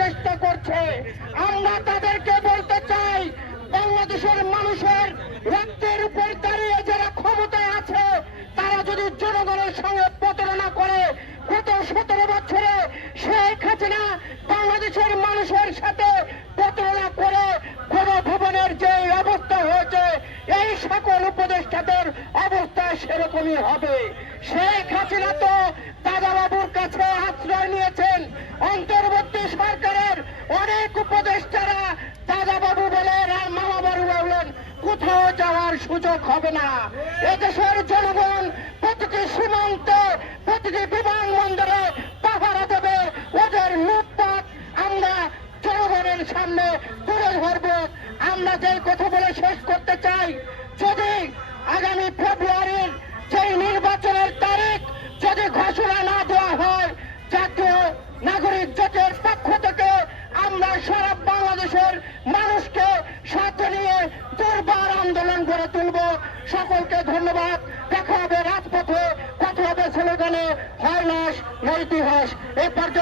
চেষ্টা করছে। আমরা তাদেরকে বলতে চাই, বাংলাদেশের মানুষের রক্তের উপর দাঁড়িয়ে যারা ক্ষমতায় আছে, তারা যদি জনগণের সঙ্গে প্রতারণা করে, গত 17 বছরে শেখ হাসিনা বাংলাদেশের মানুষের সাথে প্রতারণা করে গণভবনের যে অবস্থা হয়েছে, এই সকল উপদেষ্টাদের অবস্থা সেরকমই হবে। শেখ হাসিনা তো দাদাবাবুর কাছে আশ্রয় নিয়েছেন। অন্তর্বর্তী সরকারের অনেক উপদেষ্টারা দাদাবাবু বলেন আর মামাবাবু বলেন, কোথাও যাওয়ার সুযোগ হবে না। এদেশের জনগণ প্রতিটি সীমান্তে, প্রতিটি বিমানবন্দরে পাহারা দেবে। ওদের লুটপাট আমরা জনগণের সামনে তুলে ধরব। আমরা যে কথা বলে শেষ করতে চাই, যদি আগামী ফেব্রুয়ারির সেই নির্বাচনের তারিখ যদি ঘোষণা না দেওয়া হয়, জাতীয় নাগরিক জোটের পক্ষ থেকে আমরা সারা বাংলাদেশের মানুষকে সাথে নিয়ে দুর্বার আন্দোলন গড়ে তুলব। সকলকে ধন্যবাদ। দেখা হবে রাজপথে, কথা হবে স্লোগানে, হয় নাশ নয় ইতিহাস। এ পর্যায়ে